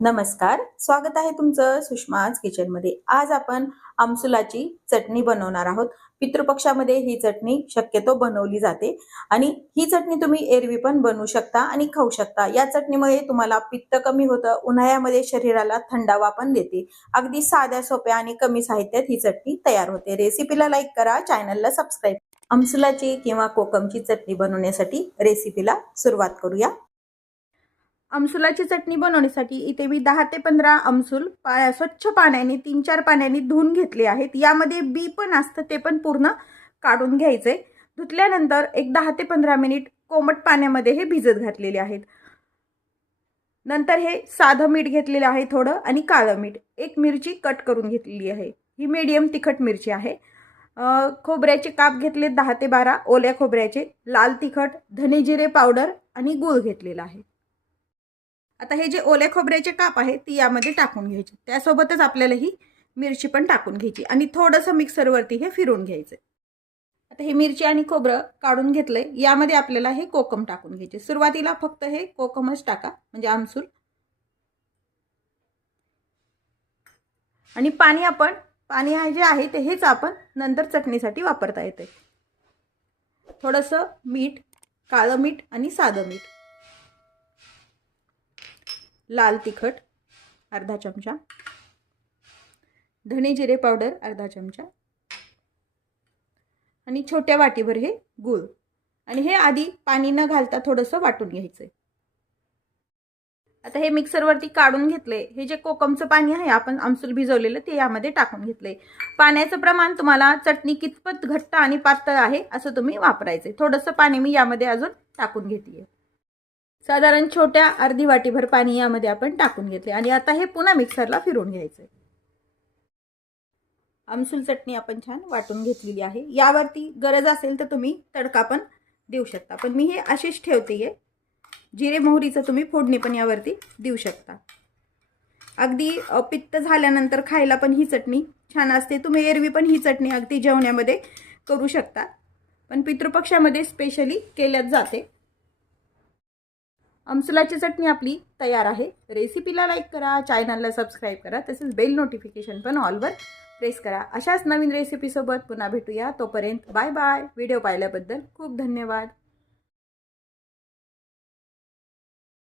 नमस्कार, स्वागत आहे तुमचं सुषमाज किचनमध्ये। आज आपण आमसुलाची चटणी बनवणार आहोत। पितृपक्षामध्ये ही चटणी शक्यतो बनवली जाते आणि ही चटणी तुम्ही एरवी पण बनवू शकता आणि खाऊ शकता। या चटणीमुळे तुम्हाला पित्त कमी होतं, उन्हाळ्यामध्ये शरीराला थंडावा पण देते। अगदी साध्या सोप्या आणि कमी साहित्यात ही चटणी तयार होते। रेसिपीला लाईक करा, चॅनलला सबस्क्राईब। आमसुलाची किंवा कोकमची चटणी बनवण्यासाठी रेसिपीला सुरुवात करूया। आमसुलाची चटणी बनवण्यासाठी इथे मी 10 ते 15 आमसूल स्वच्छ पाण्याने 3-4 पाण्याने धुवून घेतले आहेत। यामध्ये बी पण असतं, ते पण पूर्ण काढून घ्यायचे। धुतल्यानंतर एक 10 ते 15 मिनिट कोमट पाण्यामध्ये हे भिजत घातलेले आहेत। नंतर हे साधं मीठ घेतलेले आहे थोडं आणि काळं मीठ, एक मिरची कट करून घेतलेली आहे। ही मीडियम तिखट मिरची आहे। खोबऱ्याचे काप घेतले 10 ते 12 ओल्या खोबऱ्याचे, लाल तिखट, धने जिरे पावडर आणि गूळ घेतलेला आहे। आता हे जे ओल्या खोबऱ्याचे काप आहे ती यामध्ये टाकून घ्यायचे। त्यासोबतच आपल्याला ही मिरची पण टाकून घ्यायची आणि थोडंसं मिक्सरवरती हे फिरवून घ्यायचं। आता हे मिरची आणि खोबरं काढून घेतलंय, यामध्ये आपल्याला हे कोकम टाकून घ्यायचे। सुरुवातीला फक्त हे कोकमच टाका, म्हणजे आमसूल। आणि पाणी जे आहे ते हेच आपण नंतर चटणीसाठी वापरता येते। थोडंसं मीठ, काळं मीठ आणि साधं मीठ, लाल तिखट अर्धा चमचा, धने जिरे पावडर अर्धा चमचा आणि छोट्या वाटीभर हे गूळ, आणि हे आधी पाणी न घालता थोडंसं वाटून घ्यायचं। आता हे मिक्सरवरती काढून घेतले। हे जे कोकमचं पाणी आहे आपण आमसूल भिजवलेलं ते यामध्ये टाकून घेतले। पाण्याचं प्रमाण तुम्हाला चटणी कितपत घट्ट आणि पातळ आहे असं तुम्ही वापरायचे। थोडंसं पाणी मी यामध्ये अजून टाकून घेतलीये, साधारण छोट्या अर्धी वाटीभर पाणी यामध्ये आपण टाकून घेतले आणि आता हे पुन्हा मिक्सरला फिरवून घ्यायचे। आमसूल चटणी आपण छान वाटून घेतलेली आहे। यावरती गरज असेल तर तुम्ही तडका पण देऊ शकता, पण मी हे अशीच ठेवतेय। जिरे मोहरीचं तुम्ही फोडणी पण यावरती देऊ शकता। अगदी पित्त झाल्यानंतर खायला पण ही चटणी छान असते। तुम्ही एरवी पण ही चटणी अगदी जेवणामध्ये करू शकता, पण पितृपक्षामध्ये स्पेशली केल्यात जाते। आमसुलाची चटणी आपली तयार आहे। रेसिपीला लाईक करा, चॅनलला सबस्क्राईब करा, तसेच बेल नोटिफिकेशन पण ऑलवर प्रेस करा। अशाच नवीन रेसिपी सोबत पुन्हा भेटूया। तोपर्यंत बाय बाय। व्हिडिओ पाहिल्याबद्दल खूप धन्यवाद।